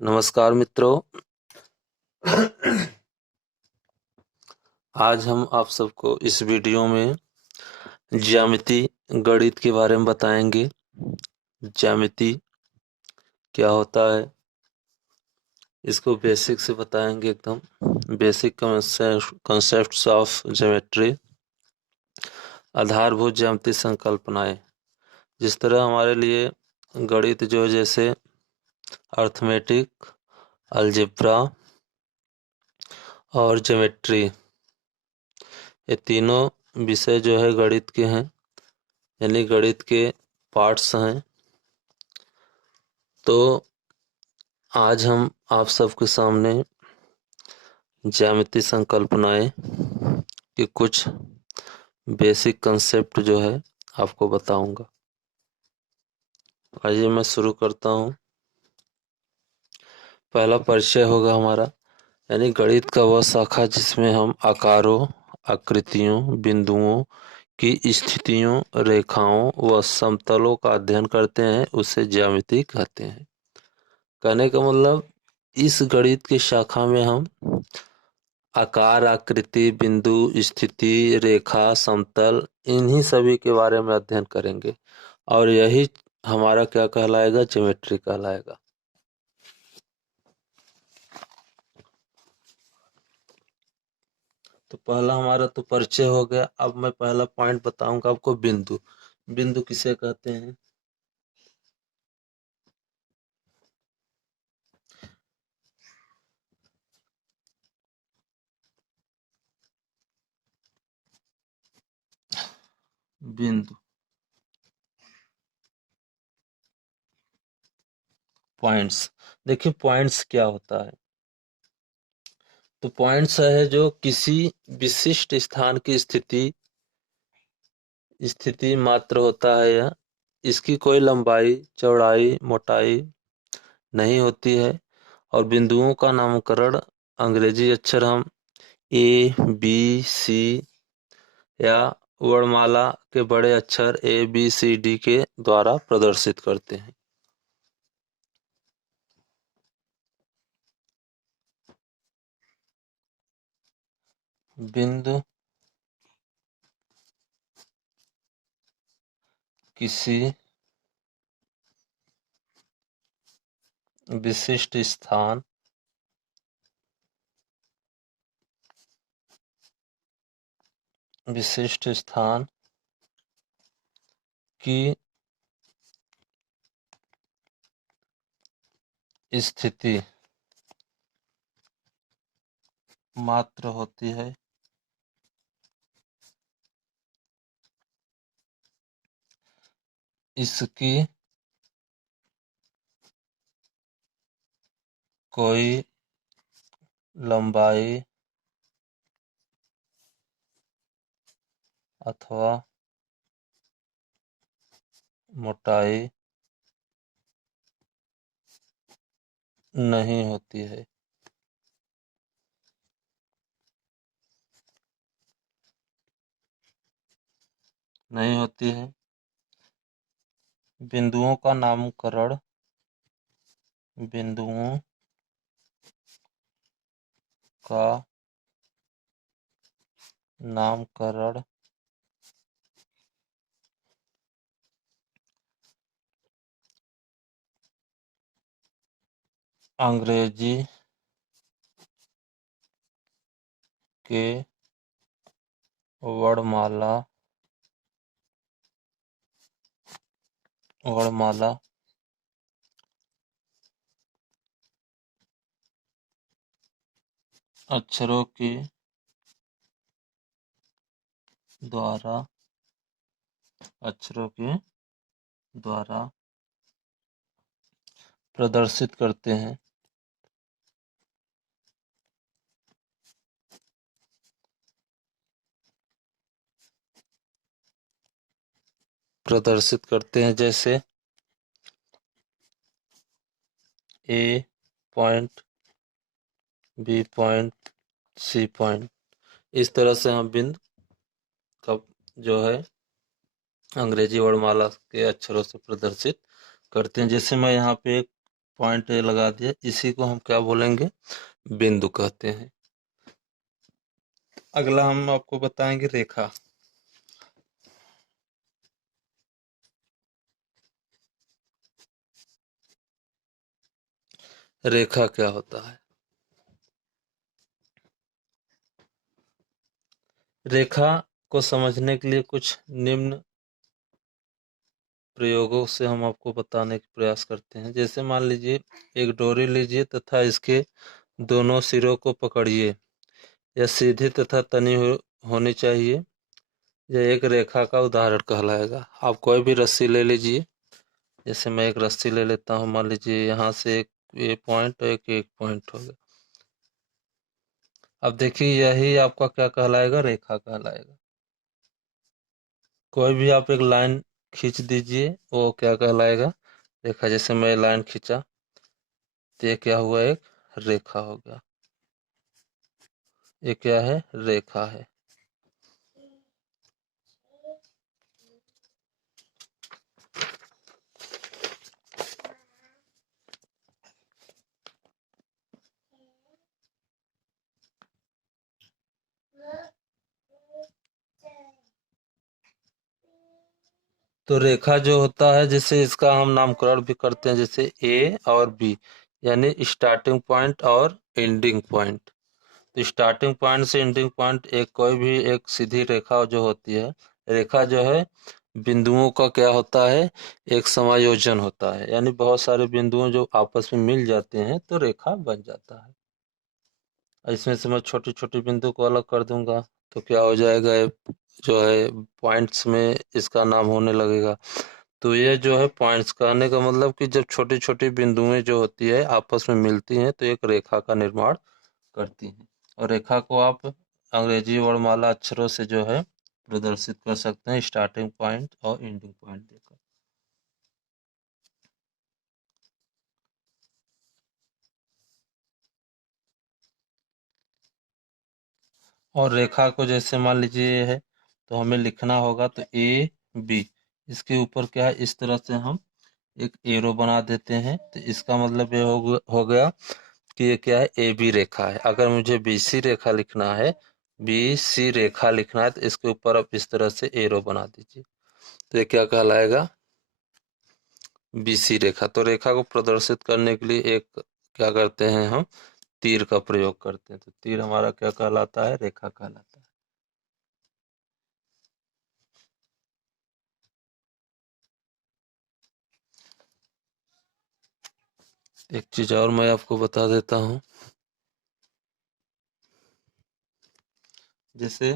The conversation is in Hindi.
नमस्कार मित्रों। आज हम आप सबको इस वीडियो में ज्यामिति गणित के बारे में बताएंगे। ज्यामिति क्या होता है इसको बेसिक से बताएंगे, एकदम बेसिक कॉन्सेप्ट्स ऑफ ज्योमेट्री, आधारभूत ज्यामिति संकल्पनाएं। जिस तरह हमारे लिए गणित जो है, जैसे अर्थमेटिक, अलजेब्रा और ज्योमेट्री, ये तीनों विषय जो है गणित के हैं, यानी गणित के पार्ट्स हैं। तो आज हम आप सबके सामने ज्यामिति संकल्पनाएं की कुछ बेसिक कंसेप्ट जो है आपको बताऊंगा। आइए मैं शुरू करता हूं। पहला परिचय होगा हमारा, यानी गणित का वह शाखा जिसमें हम आकारों, आकृतियों, बिंदुओं की स्थितियों, रेखाओं व समतलों का अध्ययन करते हैं, उसे ज्यामिति कहते हैं। कहने का मतलब, इस गणित की शाखा में हम आकार, आकृति, बिंदु, स्थिति, रेखा, समतल, इन्हीं सभी के बारे में अध्ययन करेंगे और यही हमारा क्या कहलाएगा, ज्योमेट्री कहलाएगा। तो पहला हमारा तो परिचय हो गया। अब मैं पहला पॉइंट बताऊंगा आपको, बिंदु। बिंदु किसे कहते हैं? बिंदु, पॉइंट्स। देखिए पॉइंट्स क्या होता है। तो पॉइंट्स है जो किसी विशिष्ट स्थान की स्थिति मात्र होता है। यह इसकी कोई लंबाई, चौड़ाई, मोटाई नहीं होती है। और बिंदुओं का नामकरण अंग्रेजी अक्षर हम ए, बी, सी या वर्णमाला के बड़े अक्षर ए, बी, सी, डी के द्वारा प्रदर्शित करते हैं। बिंदु किसी विशिष्ट स्थान की स्थिति मात्र होती है। इसकी कोई लंबाई अथवा मोटाई नहीं होती है। नहीं होती है। बिंदुओं का नामकरण, बिंदुओं का नामकरण अंग्रेजी के वर्णमाला अक्षरों के द्वारा प्रदर्शित करते हैं। जैसे A point, B point, C point. इस तरह से हम बिंदु का जो है अंग्रेजी वर्णमाला के अक्षरों से प्रदर्शित करते हैं। जैसे मैं यहाँ पे एक पॉइंट लगा दिया, इसी को हम क्या बोलेंगे, बिंदु कहते हैं। अगला हम आपको बताएंगे रेखा। रेखा क्या होता है? रेखा को समझने के लिए कुछ निम्न प्रयोगों से हम आपको बताने का प्रयास करते हैं। जैसे मान लीजिए एक डोरी लीजिए तथा इसके दोनों सिरों को पकड़िए। यह सीधी तथा तनी होनी चाहिए। यह एक रेखा का उदाहरण कहलाएगा। आप कोई भी रस्सी ले लीजिए। जैसे मैं एक रस्सी ले लेता हूँ, मान लीजिए यहाँ से एक ये पॉइंट, एक पॉइंट हो गया। अब देखिए यही आपका क्या कहलाएगा, रेखा कहलाएगा। कोई भी आप एक लाइन खींच दीजिए, वो क्या कहलाएगा, रेखा। जैसे मैं लाइन खींचा तो ये क्या हुआ, एक रेखा हो गया। ये क्या है, रेखा है। तो रेखा जो होता है, जैसे इसका हम नामकरण भी करते हैं, जैसे ए और बी, यानी स्टार्टिंग पॉइंट और एंडिंग पॉइंट। तो स्टार्टिंग पॉइंट से एंडिंग पॉइंट एक कोई भी एक सीधी रेखा जो होती है, रेखा जो है बिंदुओं का क्या होता है, एक समायोजन होता है। यानी बहुत सारे बिंदुओं जो आपस में मिल जाते हैं तो रेखा बन जाता है। इसमें से मैं छोटी छोटी बिंदु को अलग कर दूंगा तो क्या हो जाएगा, ये जो है पॉइंट्स में इसका नाम होने लगेगा। तो ये जो है पॉइंट्स, कहने का मतलब कि जब छोटी छोटी बिंदुएं जो होती है आपस में मिलती हैं तो एक रेखा का निर्माण करती हैं। और रेखा को आप अंग्रेजी वर्णमाला अक्षरों से जो है प्रदर्शित कर सकते हैं, स्टार्टिंग पॉइंट और एंडिंग पॉइंट देकर। और रेखा को जैसे मान लीजिए ये है तो हमें लिखना होगा, तो ए बी, इसके ऊपर क्या है, इस तरह से हम एक एरो बना देते हैं। तो इसका मतलब ये हो गया कि ये क्या है, ए बी रेखा है। अगर मुझे बी सी रेखा लिखना है, बी सी रेखा लिखना है, तो इसके ऊपर आप इस तरह से एरो बना दीजिए। तो ये क्या कहलाएगा, बी सी रेखा। तो रेखा को प्रदर्शित करने के लिए एक क्या करते हैं, हम तीर का प्रयोग करते हैं। तो तीर हमारा क्या कहलाता है, रेखा कहलाता है। एक चीज और मैं आपको बता देता हूँ। जैसे